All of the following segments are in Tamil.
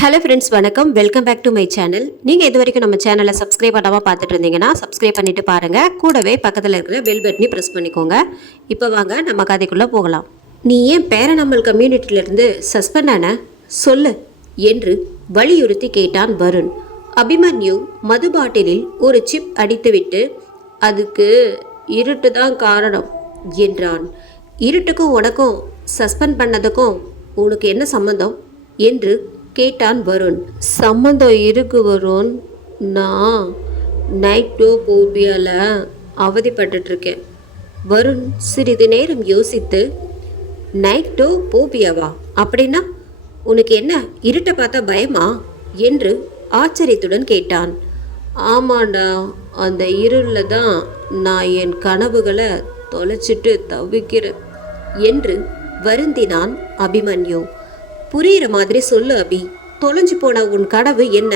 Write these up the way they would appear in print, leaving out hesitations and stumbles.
ஹலோ ஃப்ரெண்ட்ஸ், வணக்கம். Welcome back to my channel. நீங்கள் இது வரைக்கும் நம்ம சேனலை சப்ஸ்கிரைப் பண்ணாமல் பார்த்துட்டு இருந்தீங்கன்னா சப்ஸ்கிரைப் பண்ணிவிட்டு பாருங்கள். கூடவே பக்கத்தில் இருக்கிற பெல் பட்டனை ப்ரெஸ் பண்ணிக்கோங்க. இப்போ வாங்க நம்ம கதைக்குள்ளே போகலாம். நீ ஏன் பேரனாமல் கம்யூனிட்டியிலிருந்து சஸ்பெண்ட் ஆன சொல்லு என்று வலியுறுத்தி கேட்டான் வருண். அபிமன்யு மது பாட்டிலில் ஒரு சிப் அடித்துவிட்டு அதுக்கு இருட்டு தான் காரணம் என்றான். இருட்டுக்கும் உனக்கும் சஸ்பெண்ட் பண்ணதுக்கும் உனக்கு என்ன சம்மந்தம் என்று கேட்டான் வருண். சம்மந்தம் இருக்கு வருண். நான் நைட்டோபோபியால அவதிப்பட்டுருக்கேன். வருண் சிறிது நேரம் யோசித்து, நைட்டோபோபியாவா? அப்படின்னா உனக்கு என்ன இருட்டை பார்த்தா பயமா என்று ஆச்சரியத்துடன் கேட்டான். ஆமாண்டா, அந்த இருளில் தான் நான் என் கனவுகளை தொலைச்சிட்டு தவிக்கிறேன் என்று வருந்தினான் அபிமன்யு. புரியுற மாதிரி சொல்லு அபி. தொலைஞ்சு போன உன் கனவு என்ன?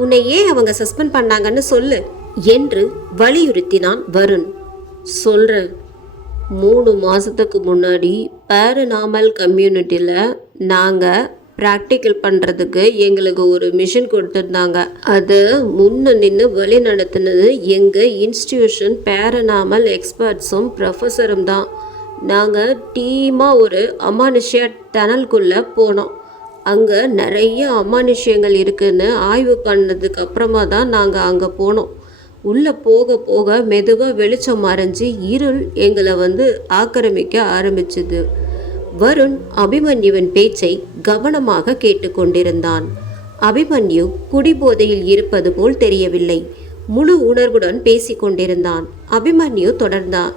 உன்னை ஏன் அவங்க சஸ்பெண்ட் பண்ணாங்கன்னு சொல்லு என்று வலியுறுத்தினான் வருண். சொல்கிறேன். 3 மாதத்துக்கு முன்னாடி பேரனாமல் கம்யூனிட்டியில் நாங்கள் ப்ராக்டிக்கல் பண்ணுறதுக்கு எங்களுக்கு ஒரு மிஷின் கொடுத்துருந்தாங்க. அதை முன்ன நின்று வழி நடத்தினது எங்கள் இன்ஸ்டியூஷன் பேரனாமல் எக்ஸ்பர்ட்ஸும் ப்ரொஃபஸரும் தான். நாங்கள் டீமாக ஒரு அமானுஷ்ய டனலுக்குள்ளே போனோம். அங்கே நிறைய அமானுஷ்யங்கள் இருக்குதுன்னு ஆய்வு பண்ணதுக்கு அப்புறமா தான் நாங்கள் அங்கே போனோம். உள்ளே போக போக மெதுவாக வெளிச்சம் மறைஞ்சி இருள் எங்களை ஆக்கிரமிக்க ஆரம்பிச்சுது. வருண் அபிமன்யுவின் பேச்சை கவனமாக கேட்டுக்கொண்டிருந்தான். அபிமன்யு குடிபோதையில் இருப்பது போல் தெரியவில்லை. முழு உணர்வுடன் பேசிக்கொண்டிருந்தான். அபிமன்யு தொடர்ந்தான்.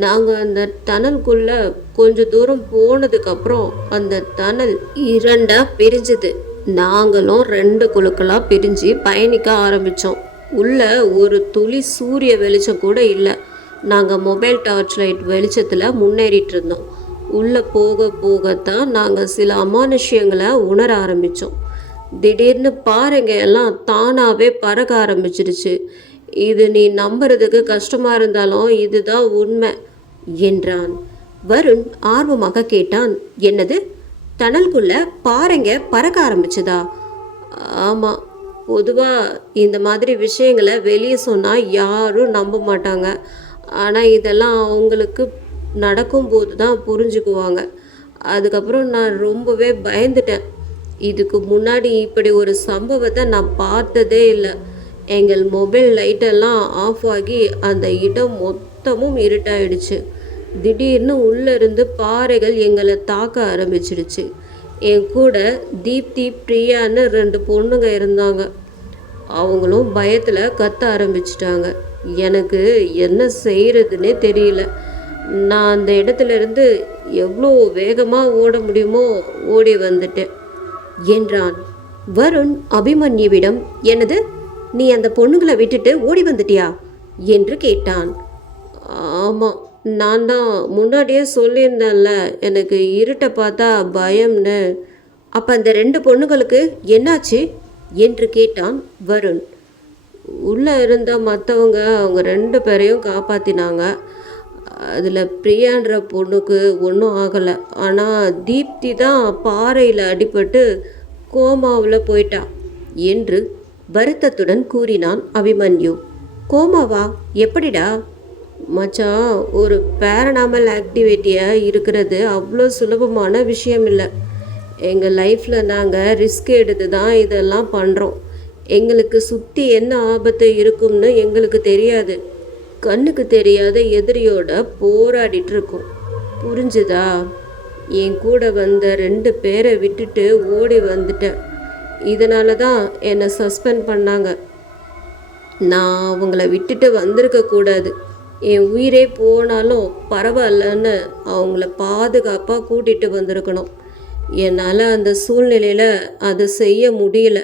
நாங்கள் அந்த டனலுக்குள்ளே கொஞ்சம் தூரம் போனதுக்கப்புறம் அந்த டனல் 2ஆக பிரிஞ்சுது. நாங்களும் 2 குழுக்களாக பிரிஞ்சு பயணிக்க ஆரம்பித்தோம். உள்ளே ஒரு துளி சூரிய வெளிச்சம் கூட இல்லை. நாங்கள் மொபைல் டார்ச் லைட் வெளிச்சத்தில் முன்னேறிட்டு இருந்தோம். உள்ளே போக போகத்தான் நாங்கள் சில அமானுஷ்யங்களை உணர ஆரம்பித்தோம். திடீர்னு பாறைங்க எல்லாம் தானாகவே பறக்க ஆரம்பிச்சிருச்சு. இது நீ நம்புறதுக்கு கஷ்டமாக இருந்தாலும் இதுதான் உண்மை என்றான். வருண் ஆர்வமாக கேட்டான். என்னது? டனலுக்குள்ள பாறைங்க பறக்க ஆரம்பிச்சதா? ஆமாம். பொதுவாக இந்த மாதிரி விஷயங்களை வெளியே சொன்னால் யாரும் நம்ப மாட்டாங்க. ஆனால் இதெல்லாம் அவங்களுக்கு நடக்கும்போது தான் புரிஞ்சுக்குவாங்க. அதுக்கப்புறம் நான் ரொம்பவே பயந்துட்டேன். இதுக்கு முன்னாடி இப்படி ஒரு சம்பவத்தை நான் பார்த்ததே இல்லை. எங்கள் மொபைல் லைட்டெல்லாம் ஆஃப் ஆகி அந்த இடம் மொத்தமும் இருட்டாயிடுச்சு. திடீர்னு உள்ளேருந்து பாறைகள் எங்களை தாக்க ஆரம்பிச்சிடுச்சு. என் கூட தீப்தி, பிரியான்னு 2 பொண்ணுங்க இருந்தாங்க. அவங்களும் பயத்தில் கத்த ஆரம்பிச்சிட்டாங்க. எனக்கு என்ன செய்கிறதுனே தெரியல. நான் அந்த இடத்துலேருந்து எவ்வளோ வேகமாக ஓட முடியுமோ ஓடி வந்துட்டேன் என்றான். வருண் அபிமன்யுவிடம், என்னது, நீ அந்த பொண்ணுங்களை விட்டுட்டு ஓடி வந்துட்டியா என்று கேட்டான். ஆமாம், நான் தான் முன்னாடியே சொல்லியிருந்தேன்ல, எனக்கு இருட்டை பார்த்தா பயம்னு. அப்போ அந்த 2 பொண்ணுங்களுக்கு என்னாச்சு என்று கேட்டான் வருண். உள்ளே இருந்த மற்றவங்க அவங்க 2 பேரையும் காப்பாற்றினாங்க. அதில் பிரியான்ற பொண்ணுக்கு ஒன்றும் ஆகலை. ஆனால் தீப்தி தான் பாறையில் அடிபட்டு கோமாவில் போயிட்டா என்று வருத்தத்துடன் கூறினான் அபிமன்யு. கோமாவா? எப்படிடா? மச்சான், ஒரு பேரனாமல் ஆக்டிவிட்டியாக இருக்கிறது அவ்வளோ சுலபமான விஷயம் இல்லை. எங்கள் லைஃப்பில் நாங்கள் ரிஸ்க் எடுத்து தான் இதெல்லாம் பண்ணுறோம். எங்களுக்கு சுற்றி என்ன ஆபத்து இருக்கும்னு எங்களுக்கு தெரியாது. கண்ணுக்கு தெரியாத எதிரியோட போராடிட்டு இருக்கோம். புரிஞ்சுதா? என் கூட வந்த 2 பேரை விட்டுட்டு ஓடி வந்துட்டேன். இதனால தான் என்னை சஸ்பெண்ட் பண்ணாங்க. நான் அவங்கள விட்டுட்டு வந்திருக்கக்கூடாது. என் உயிரே போனாலும் பரவாயில்லன்னு அவங்கள பாதுகாப்பாக கூட்டிகிட்டு வந்திருக்கணும். என்னால் அந்த சூழ்நிலையில் அதை செய்ய முடியல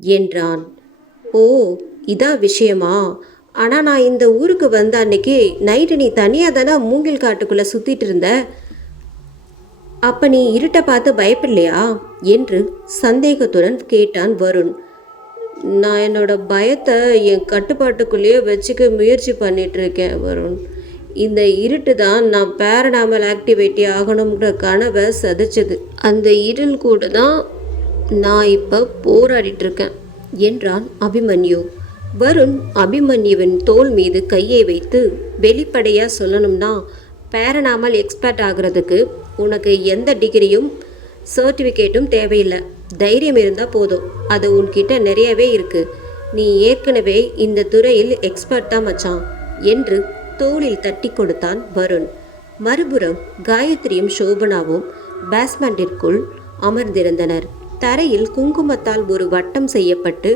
என்றான். ஓ, இதான் விஷயமா? ஆனால் நான் இந்த ஊருக்கு வந்த அன்னைக்கு நைட்டு நீ தனியாக தானே மூங்கில் காட்டுக்குள்ளே சுற்றிட்டு இருந்த. அப்போ நீ இருட்டை பார்த்து பயப்படலையா என்று சந்தேகத்துடன் கேட்டான் வருண். நான் என்னோட பயத்தை என் கட்டுப்பாட்டுக்குள்ளேயே வச்சுக்க முயற்சி பண்ணிகிட்ருக்கேன் வருண். இந்த இருட்டு தான் நான் பேரனாமல் ஆக்டிவிட்டி ஆகணுங்கிற கனவை சதைச்சது. அந்த இருள் கூட தான் நான் இப்போ போராடிட்டு இருக்கேன் என்றான் அபிமன்யு. வருண் அபிமன்யுவின் தோள் மீது கையை வைத்து, வெளிப்படையாக சொல்லணும்னா பேரனாமல் எக்ஸ்பர்ட் ஆகிறதுக்கு உனக்கு எந்த டிகிரியும் சர்டிஃபிகேட்டும் தேவையில்லை. தைரியம் இருந்தால் போதும். அது உன்கிட்ட நிறையவே இருக்கு. நீ ஏற்கனவே இந்த துறையில் எக்ஸ்பர்ட் தான் மச்சான் என்று தோளில் தட்டி கொடுத்தான் வருண். மறுபுறம் காயத்ரியும் சோபனாவும் பேஸ்மெண்டிற்குள் அமர்ந்திருந்தனர். தரையில் குங்குமத்தால் ஒரு வட்டம் செய்யப்பட்டு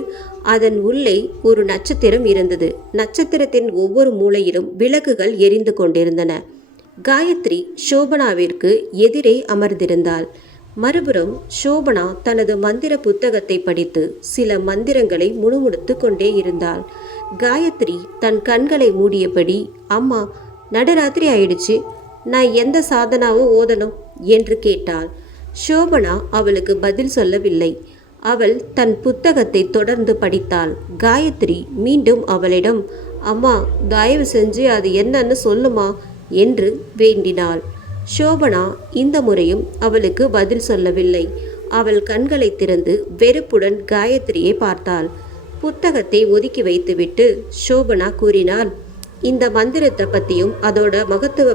அதன் உள்ளே ஒரு நட்சத்திரம் இருந்தது. நட்சத்திரத்தின் ஒவ்வொரு மூலையிலும் விளக்குகள் எரிந்து கொண்டிருந்தன. காயத்ரி சோபனாவிற்கு எதிரே அமர்ந்திருந்தாள். மறுபுறம் சோபனா தனது மந்திர புத்தகத்தை படித்து சில மந்திரங்களை முணுமுணுத்து கொண்டே இருந்தாள். காயத்ரி தன் கண்களை மூடியபடி, அம்மா நடுராத்திரி ஆயிடுச்சு, நான் எந்த சாதனாவும் ஓதணும் என்று கேட்டாள். சோபனா அவளுக்கு பதில் சொல்லவில்லை. அவள் தன் புத்தகத்தை தொடர்ந்து படித்தாள். காயத்ரி மீண்டும் அவளிடம், அம்மா தயவு செஞ்சு அது என்னன்னு சொல்லுமா என்று வேண்டினாள். சோபனா இந்த முறையும் அவளுக்கு பதில் சொல்லவில்லை. அவள் கண்களை திறந்து வெறுப்புடன் காயத்ரியை பார்த்தாள். புத்தகத்தை ஒதுக்கி வைத்துவிட்டு சோபனா கூறினாள், இந்த மந்திரத்தை பற்றியும் அதோட மகத்துவ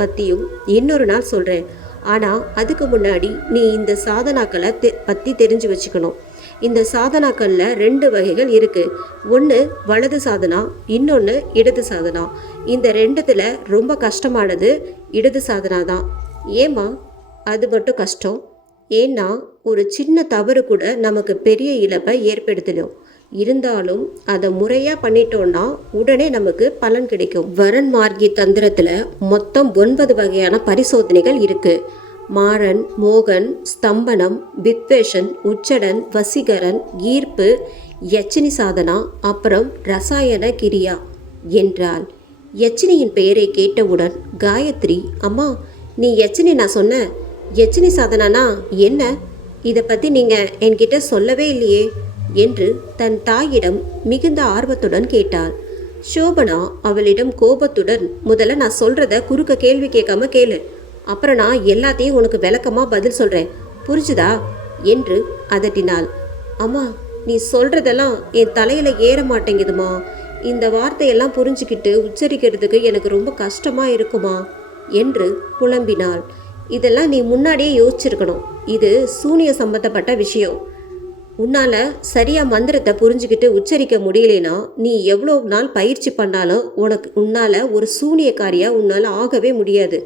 பற்றியும் இன்னொரு நாள் சொல்கிறேன். ஆனால் அதுக்கு முன்னாடி நீ இந்த சாதனாக்களை பற்றி தெரிஞ்சு வச்சுக்கணும். இந்த சாதனாக்களில் 2 வகைகள் இருக்குது. ஒன்று வலது சாதனா, இன்னொன்று இடது சாதனா. இந்த 2த்தில் ரொம்ப கஷ்டமானது இடது சாதனா தான். ஏம்மா அது மட்டும் கஷ்டம்? ஏன்னா ஒரு சின்ன தவறு கூட நமக்கு பெரிய இழப்பை ஏற்படுத்திடும். இருந்தாலும் அதை முறையாக பண்ணிட்டோன்னா உடனே நமக்கு பலன் கிடைக்கும். வரன் மார்க்கி தந்திரத்தில் மொத்தம் 9 வகையான பரிசோதனைகள் இருக்குது. மாறன், மோகன், ஸ்தம்பனம், வித்வேஷன், உச்சடன், வசீகரன், ஈர்ப்பு, யச்சினி சாதனா, அப்புறம் ரசாயன கிரியா என்றாள். யச்சினியின் பெயரை கேட்டவுடன் காயத்ரி, அம்மா நீ யச்சினி நான் சொன்ன யச்சினி சாதனானா என்ன? இதை பற்றி நீங்கள் என்கிட்ட சொல்லவே இல்லையே என்று தன் தாயிடம் மிகுந்த ஆர்வத்துடன் கேட்டாள். சோபனா அவளிடம் கோபத்துடன், முதல்ல நான் சொல்கிறத குறுக்க கேள்வி கேட்காம கேளு, அப்புறம் நான் எல்லாத்தையும் உனக்கு விளக்கமாக பதில் சொல்கிறேன், புரிஞ்சுதா என்று அதட்டினாள். அம்மா நீ சொல்கிறதெல்லாம் என் தலையில் ஏற மாட்டேங்குதுமா. இந்த வார்த்தையெல்லாம் புரிஞ்சுக்கிட்டு உச்சரிக்கிறதுக்கு எனக்கு ரொம்ப கஷ்டமாக இருக்குமா என்று புலம்பினாள். இதெல்லாம் நீ முன்னாடியே யோசிச்சிருக்கணும். இது சூனிய சம்பந்தப்பட்ட விஷயம். உன்னால் சரியாக மந்திரத்தை புரிஞ்சுக்கிட்டு உச்சரிக்க முடியலைன்னா நீ எவ்வளோ நாள் பயிற்சி பண்ணாலும் உன்னால் ஒரு சூனியக்காரியாக உன்னால் ஆகவே முடியாது.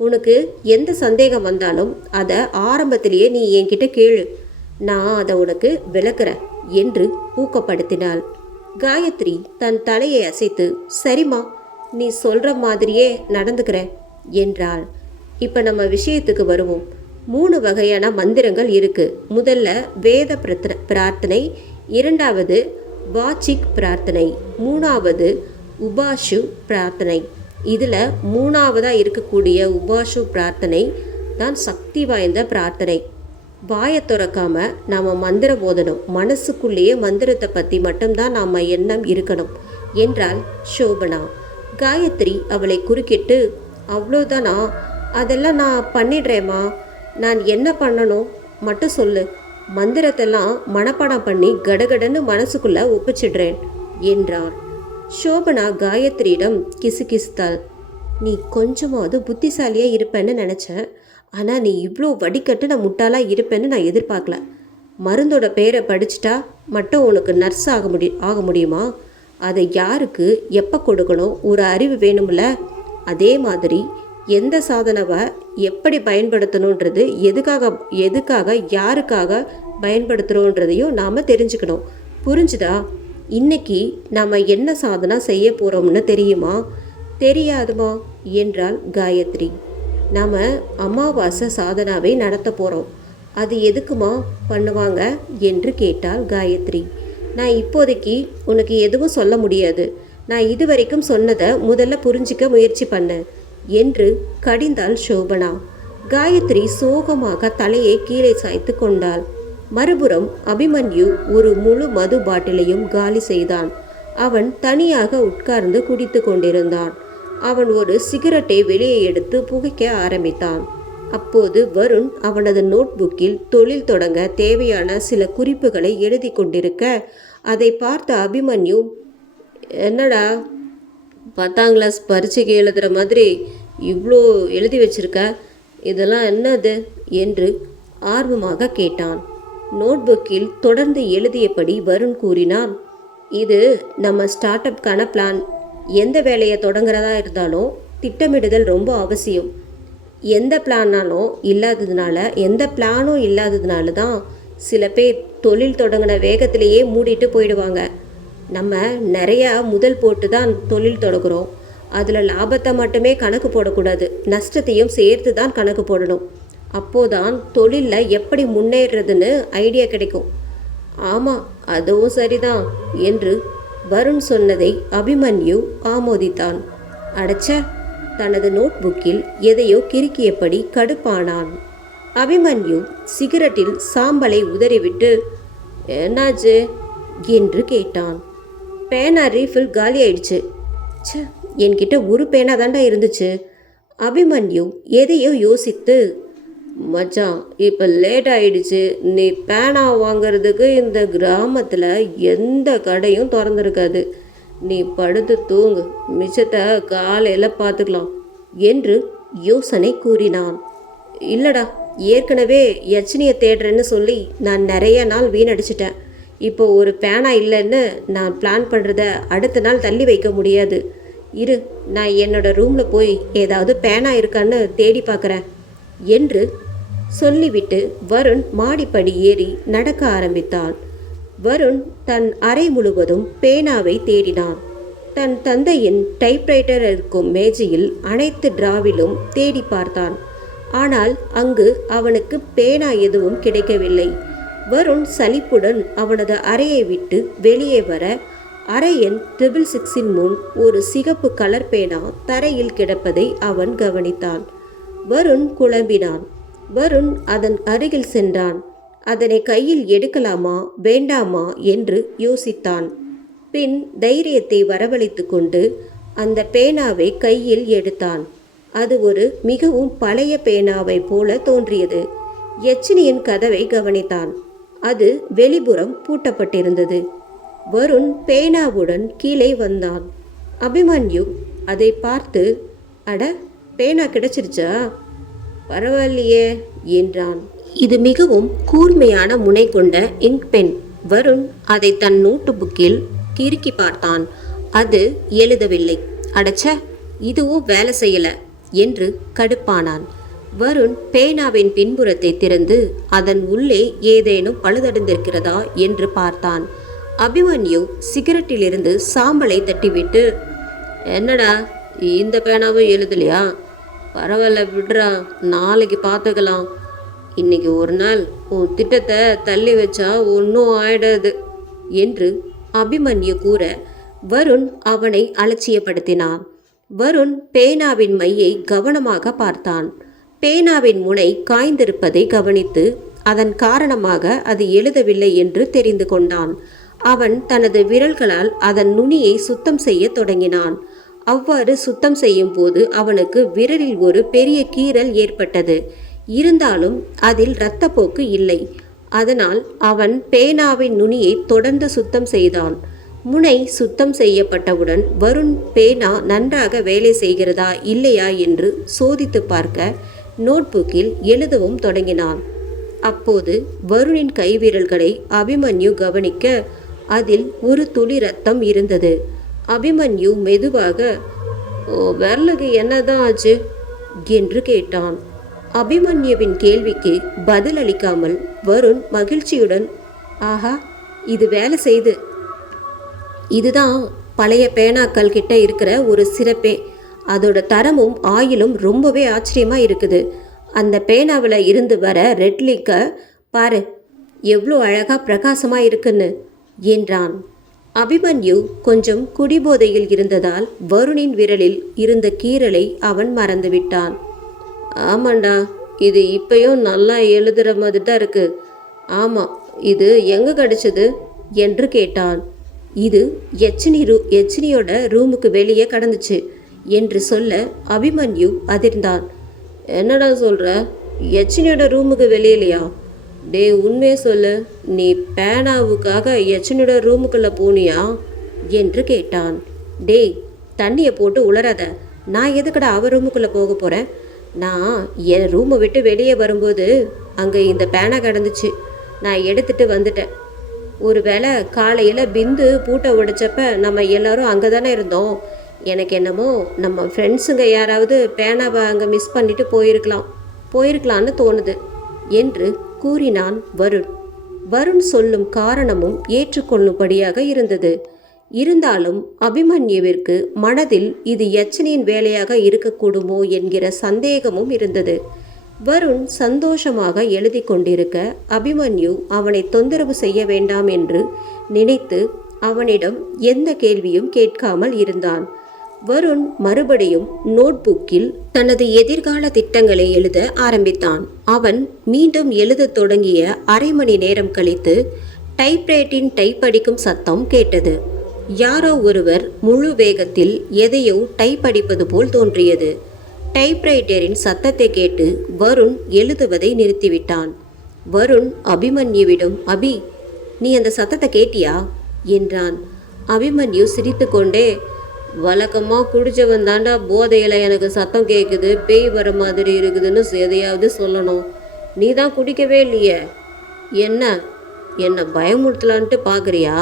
உனக்கு எந்த சந்தேகம் வந்தாலும் அதை ஆரம்பத்திலேயே நீ என்கிட்ட கேளு, நான் அதை உனக்கு விளக்குறேன் என்று ஊக்கப்படுத்தினாள். காயத்ரி தன் தலையை அசைத்து, சரிம்மா நீ சொல்கிற மாதிரியே நடந்துக்கிறேன் என்றாள். இப்போ நம்ம விஷயத்துக்கு வருவோம். 3 வகையான மந்திரங்கள் இருக்குது. முதல்ல வேத பிரார்த்தனை, 2வது வாச்சிக் பிரார்த்தனை, 3வது உபாஷு பிரார்த்தனை. இதில் 3வதாக இருக்கக்கூடிய உபாஷு பிரார்த்தனை தான் சக்தி வாய்ந்த பிரார்த்தனை. வாயை திறக்காம நாம் மந்திரம் ஓதணும். மனசுக்குள்ளேயே மந்திரத்தை பற்றி மட்டும்தான் நாம் எண்ணம் இருக்கணும் என்றாள் சோபனா. காயத்ரி அவளை குறுக்கிட்டு, அவ்வளோதானா? அதெல்லாம் நான் பண்ணிடுறேம்மா. நான் என்ன பண்ணணும் மட்டும் சொல்லு. மந்திரத்தெல்லாம் மனப்பாடம் பண்ணி கடகடன்னு மனசுக்குள்ளே ஒப்பிச்சிடுறேன் என்றார். சோபனா காயத்ரியிடம் கிசுகிசுத்தாள். நீ கொஞ்சமாவது புத்திசாலியாக இருப்பேன்னு நினச்சேன். ஆனால் நீ இவ்வளோ வடிகட்டு நான் முட்டாளாக இருப்பேன்னு நான் எதிர்பார்க்கல. மருந்தோட பேரை படிச்சுட்டா மட்டும் உனக்கு நர்ஸ் ஆக முடியுமா? அதை யாருக்கு எப்போ கொடுக்கணும் ஒரு அறிவு வேணும்ல. அதே மாதிரி எந்த சாதனவை எப்படி பயன்படுத்தணுன்றது, எதுக்காக யாருக்காக பயன்படுத்துகிறோன்றதையும் நாம் தெரிஞ்சுக்கணும். புரிஞ்சுதா? இன்னைக்கு நாம் என்ன சாதனா செய்ய போகிறோம்னு தெரியுமா? தெரியாதுமா என்றாள் காயத்ரி. நாம் அமாவாசை சாதனாவை நடத்த போகிறோம். அது எதுக்குமா பண்ணுவாங்க என்று கேட்டாள் காயத்ரி. நான் இப்போதைக்கு உனக்கு எதுவும் சொல்ல முடியாது. நான் இதுவரைக்கும் சொன்னதை முதல்ல புரிஞ்சிக்க முயற்சி பண்ண என்று கடிந்தாள் சோபனா. காயத்ரி சோகமாக தலையை கீழே சாய்த்து கொண்டாள். மறுபுறம் அபிமன்யு ஒரு முழு மது பாட்டிலையும் காலி செய்தான். அவன் தனியாக உட்கார்ந்து குடித்து கொண்டிருந்தான். அவன் ஒரு சிகரெட்டை வெளியே எடுத்து புகைக்க ஆரம்பித்தான். அப்போது வருண் அவனது நோட்புக்கில் தொழில் தொடங்க தேவையான சில குறிப்புகளை எழுதி கொண்டிருக்க அதை பார்த்த அபிமன்யு, என்னடா 10ஆம் கிளாஸ் பரீட்சைக்கு எழுதுகிற மாதிரி இவ்வளோ எழுதி வச்சிருக்க, இதெல்லாம் என்னது என்று ஆர்வமாக கேட்டான். நோட்புக்கில் தொடர்ந்து எழுதியபடி வருண் கூறினான், இது நம்ம ஸ்டார்ட் அப்கான பிளான். எந்த வேலையை தொடங்குறதா இருந்தாலும் திட்டமிடுதல் ரொம்ப அவசியம். எந்த பிளானும் இல்லாததுனால தான் சில பேர் தொழில் தொடங்கின வேகத்திலேயே மூடிட்டு போயிடுவாங்க. நம்ம நிறையா முதல் போட்டு தான் தொழில் தொடங்குகிறோம். அதில் லாபத்தை மட்டுமே கணக்கு போடக்கூடாது, நஷ்டத்தையும் சேர்த்து தான் கணக்கு போடணும். அப்போதான் தொழிலில் எப்படி முன்னேறதுன்னு ஐடியா கிடைக்கும். ஆமாம், அதுவும் சரிதான் என்று வருண் சொன்னதை அபிமன்யு ஆமோதித்தான். அடைச்ச தனது நோட்புக்கில் எதையோ கிறுக்கியபடி கடுப்பானான். அபிமன்யு சிகரெட்டில் சாம்பலை உதறிவிட்டு, என்னாச்சு என்று கேட்டான். பேனா ரீஃபில் காலி ஆயிடுச்சு. என்கிட்ட ஒரு பேனா தாண்டா இருந்துச்சு. அபிமன்யு எதையோ யோசித்து, மச்சான் இப்போ லேட் ஆயிடுச்சு, நீ பேனா வாங்கிறதுக்கு இந்த கிராமத்தில் எந்த கடையும் திறந்துருக்காது. நீ படுத்து தூங்கு, மிச்சத்தை காலையில் பார்த்துக்கலாம் என்று யோசனை கூறினான். இல்லடா, ஏற்கனவே யட்சினியை தேடுறேன்னு சொல்லி நான் நிறைய நாள் வீணடிச்சிட்டேன். இப்போ ஒரு பேனா இல்லைன்னு நான் பிளான் பண்ணுறத அடுத்த நாள் தள்ளி வைக்க முடியாது. இரு, நான் என்னோட ரூமில் போய் ஏதாவது பேனா இருக்கான்னு தேடி பார்க்குறேன் என்று சொல்லிவிட்டு வருண் மாடிப்படி ஏறி நடக்க ஆரம்பித்தான். வருண் தன் அறை முழுவதும் பேனாவை தேடினான். தன் தந்தையின் டைப்ரைட்டர் இருக்கும் மேஜையில் அனைத்து டிராவிலும் தேடி பார்த்தான். ஆனால் அங்கு அவனுக்கு பேனா எதுவும் கிடைக்கவில்லை. வருண் சலிப்புடன் அவனது அறையை விட்டு வெளியே வர அறை எண் 666 முன் ஒரு சிகப்பு கலர் பேனா தரையில் கிடப்பதை அவன் கவனித்தான். வருண் குழம்பினான். வருண் அதன் அருகில் சென்றான். அதனை கையில் எடுக்கலாமா வேண்டாமா என்று யோசித்தான். பின் தைரியத்தை வரவழைத்து கொண்டு அந்த பேனாவை கையில் எடுத்தான். அது ஒரு மிகவும் பழைய பேனாவை போல தோன்றியது. யட்சினியின் கதவை கவனித்தான். அது வெளிப்புறம் பூட்டப்பட்டிருந்தது. வருண் பேனாவுடன் கீழே வந்தான். அபிமன்யு அதை பார்த்து, அட, பேனா கிடைச்சிருச்சா, பரவாயில்லையே என்றான். இது மிகவும் கூர்மையான முனை கொண்ட இங்க் பென். வருண் அதை தன் நோட்டு புக்கில் கிறுக்கி பார்த்தான். அது எழுதவில்லை. அடைச்ச, இதுவும் வேலை செய்யல என்று கடுப்பானான். வருண் பேனாவின் பின்புறத்தை திறந்து அதன் உள்ளே ஏதேனும் பழுதடைந்திருக்கிறதா என்று பார்த்தான். அபிமன்யு சிகரெட்டிலிருந்து சாம்பலை தட்டிவிட்டு, என்னடா இந்த பேனாவும் எழுதலையா, பரவாயில்ல விடுறா, நாளைக்கு பார்த்துக்கலாம். இன்னைக்கு ஒரு நாள் உன் திட்டத்தை தள்ளி வச்சா ஒன்றும் ஆயிடாது என்று அபிமன்யு கூற வருண் அவனை அலட்சியப்படுத்தினான். வருண் பேனாவின் மையை கவனமாக பார்த்தான். பேனாவின் முனை காய்ந்திருப்பதை கவனித்து அதன் காரணமாக அது எழுதவில்லை என்று தெரிந்து கொண்டான். அவன் தனது விரல்களால் அதன் நுனியை சுத்தம் செய்ய தொடங்கினான். அவ்வாறு சுத்தம் செய்யும் போது அவனுக்கு விரலில் ஒரு பெரிய கீறல் ஏற்பட்டது. இருந்தாலும் அதில் இரத்தப்போக்கு இல்லை. அதனால் அவன் பேனாவின் நுனியை தொடர்ந்து சுத்தம் செய்தான். முனை சுத்தம் செய்யப்பட்டவுடன் வருண் பேனா நன்றாக வேலை செய்கிறதா இல்லையா என்று சோதித்து பார்க்க நோட்புக்கில் எழுதவும் தொடங்கினான். அப்போது வருணின் கைவிரல்களை அபிமன்யு கவனிக்க அதில் ஒரு துளி ரத்தம் இருந்தது. அபிமன்யு மெதுவாக, ஓ, விரலுக்கு என்னதான் ஆச்சு என்று கேட்டான். அபிமன்யுவின் கேள்விக்கு பதில் அளிக்காமல் வருண் மகிழ்ச்சியுடன், ஆஹா, இது வேலை செய்து. இதுதான் பழைய பேனாக்கள் கிட்ட இருக்கிற ஒரு சிறப்பே. அதோட தரமும் ஆயிலும் ரொம்பவே ஆச்சரியமாக இருக்குது. அந்த பேனாவில் இருந்து வர ரெட்லிக்க பாரு, எவ்வளோ அழகாக பிரகாசமாக இருக்குன்னு என்றான். அபிமன்யு கொஞ்சம் குடிபோதையில் இருந்ததால் வருணின் விரலில் இருந்த கீறலை அவன் மறந்துவிட்டான். ஆமாண்டா, இது இப்பயும் நல்லா எழுதுகிற மாதிரி தான் இருக்கு. ஆமாம், இது எங்கே கிடச்சிது என்று கேட்டான். இது யட்சினியோட ரூமுக்கு வெளியே கடந்துச்சு என்று சொல்ல அபிமன்யு அதிர்ந்தான். என்னடா சொல்கிற யச்சினியோட ரூமுக்கு வெளியிலையா? டேய் உண்மையே சொல்லு, நீ பேனாவுக்காக யச்சினியோட ரூமுக்குள்ளே போனியா என்று கேட்டான். டேய் தண்ணியை போட்டு உளராத, நான் எதுக்கடா அவ ரூமுக்குள்ளே போக போகிறேன்? நான் என் ரூமை விட்டு வெளியே வரும்போது அங்கே இந்த பேனா கிடந்துச்சு, நான் எடுத்துகிட்டு வந்துட்டேன். ஒரு வேளை காலையில் பிந்து பூட்டை உடைச்சப்ப நம்ம எல்லாரும் அங்கே தானே இருந்தோம். எனக்கு என்னமோ நம்ம ஃப்ரெண்ட்ஸுங்க யாராவது பேனாவை அங்கே மிஸ் பண்ணிட்டு போயிருக்கலான்னு தோணுது என்று கூறினான் வருண். வருண் சொல்லும் காரணமும் ஏற்றுக்கொள்ளும்படியாக இருந்தது. இருந்தாலும் அபிமன்யுவிற்கு மனதில் இது யச்சனியின் வேலையாக இருக்கக்கூடுமோ என்கிற சந்தேகமும் இருந்தது. வருண் சந்தோஷமாக எழுதி கொண்டிருக்க அபிமன்யு அவனை தொந்தரவு செய்ய வேண்டாம் என்று நினைத்து அவனிடம் எந்த கேள்வியும் கேட்காமல் இருந்தான். வருண் மறுபடியும் நோட்புக்கில் தனது எதிர்கால திட்டங்களை எழுத ஆரம்பித்தான். அவன் மீண்டும் எழுதத் தொடங்கிய அரை மணி நேரம் கழித்து டைப்ரைட்டின் டைப் அடிக்கும் சத்தம் கேட்டது. யாரோ ஒருவர் முழு வேகத்தில் எதையோ டைப் அடிப்பது போல் தோன்றியது. டைப்ரைட்டரின் சத்தத்தை கேட்டு வருண் எழுதுவதை நிறுத்திவிட்டான். வருண் அபிமன்யுவிடம், அபி, நீ அந்த சத்தத்தை கேட்டியா என்றான். அபிமன்யு சிரித்து கொண்டே, வழக்கமாக குடிச்சவன் தாண்டா, போதையில் எனக்கு சத்தம் கேட்குது, பேய் வர மாதிரி இருக்குதுன்னு எதையாவது சொல்லணும். நீ தான் குடிக்கவே இல்லையே, என்னை பயமுறுத்தலான்ட்டு பார்க்குறியா?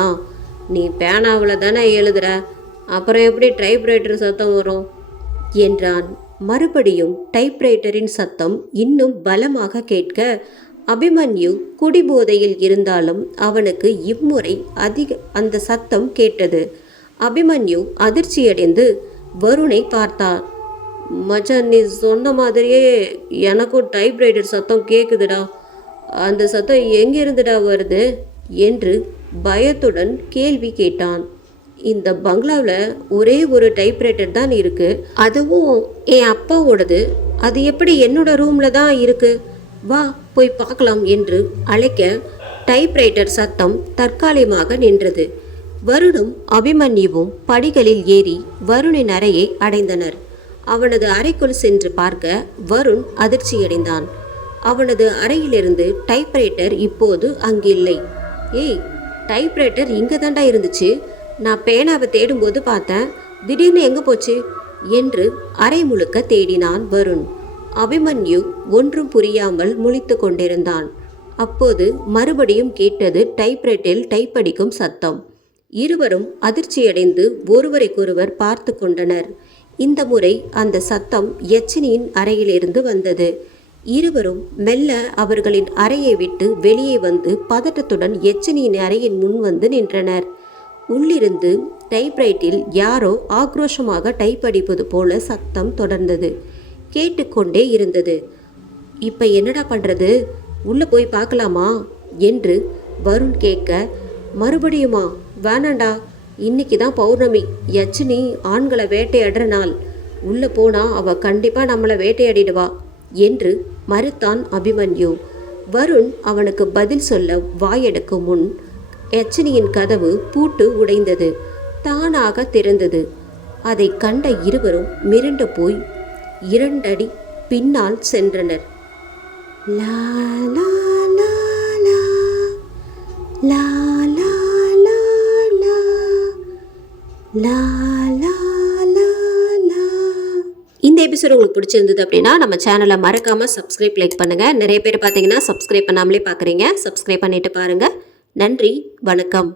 நீ பேனாவில் தானே எழுதுற, அப்புறம் எப்படி டைப்ரைட்டர் சத்தம் வரும் என்றான். மறுபடியும் டைப்ரைட்டரின் சத்தம் இன்னும் பலமாக கேட்க அபிமன்யு குடிபோதையில் இருந்தாலும் அவனுக்கு இம்முறை அந்த சத்தம் கேட்டது. அபிமன்யு அதிர்ச்சியடைந்து வருணை பார்த்தார். மச்சான், நீ சொன்ன மாதிரியே எனக்கும் டைப்ரைட்டர் சத்தம் கேட்குதுடா. அந்த சத்தம் எங்கிருந்துடா வருது என்று பயத்துடன் கேள்வி கேட்டான். இந்த பங்களாவில் ஒரே ஒரு டைப்ரைட்டர் தான் இருக்குது, அதுவும் என் அப்பாவோடது. அது எப்படி என்னோட ரூமில் தான் இருக்குது? வா போய் பார்க்கலாம் என்று அழைக்க டைப்ரைட்டர் சத்தம் தற்காலிகமாக நின்றது. வருணும் அபிமன்யுவும் படிகளில் ஏறி வருணின் அறையை அடைந்தனர். அவனது அறைக்குள் சென்று பார்க்க வருண் அதிர்ச்சியடைந்தான். அவனது அறையிலிருந்து டைப்ரைட்டர் இப்போது அங்கில்லை. ஏய், டைப்ரைட்டர் இங்கே தாண்டா இருந்துச்சு, நான் பேனாவை தேடும்போது பார்த்தேன், திடீர்னு எங்கே போச்சு என்று அறை முழுக்க தேடினான் வருண். அபிமன்யு ஒன்றும் புரியாமல் முழித்து கொண்டிருந்தான். அப்போது மறுபடியும் கேட்டது டைப்ரைட்டில் டைப் அடிக்கும் சத்தம். இருவரும் அதிர்ச்சியடைந்து ஒருவரைக்கொருவர் பார்த்து கொண்டனர். இந்த முறை அந்த சத்தம் யச்சினியின் அறையிலிருந்து வந்தது. இருவரும் மெல்ல அவர்களின் அறையை விட்டு வெளியே வந்து பதட்டத்துடன் யச்சினியின் அறையின் முன் வந்து நின்றனர். உள்ளிருந்து டைப்ரைட்டில் யாரோ ஆக்ரோஷமாக டைப் அடிப்பது போல சத்தம் தொடர்ந்தது. கேட்டுக்கொண்டே இருந்தது. இப்போ என்னடா பண்ணுறது, உள்ளே போய் பார்க்கலாமா என்று வருண் கேட்க, மறுபடியுமா? வேணாண்டா, இன்னைக்கு தான் பௌர்ணமி, யச்சினி ஆண்களை வேட்டையாடுற நாள், உள்ளே போனால் அவள் கண்டிப்பாக நம்மளை வேட்டையாடிடுவா என்று மறுத்தான் அபிமன்யு. வருண் அவனுக்கு பதில் சொல்ல வாயெடுக்கும் முன் யச்சினியின் கதவு பூட்டு உடைந்தது. தானாக திறந்தது. அதை கண்ட இருவரும் மிரண்டு போய் 2 அடி பின்னால் சென்றனர். லா லா லா லா லா லா லா லா லா லா லா லா. இந்த எபிசோட் உங்களுக்கு பிடிச்சிருந்தது அப்படின்னா நம்ம சேனலை மறக்காமல் சப்ஸ்கிரைப், லைக் பண்ணுங்கள். நிறைய பேர் பார்த்தீங்கன்னா சப்ஸ்கிரைப் பண்ணாமலே பார்க்குறீங்க. சப்ஸ்கிரைப் பண்ணிட்டு பாருங்கள். நன்றி, வணக்கம்.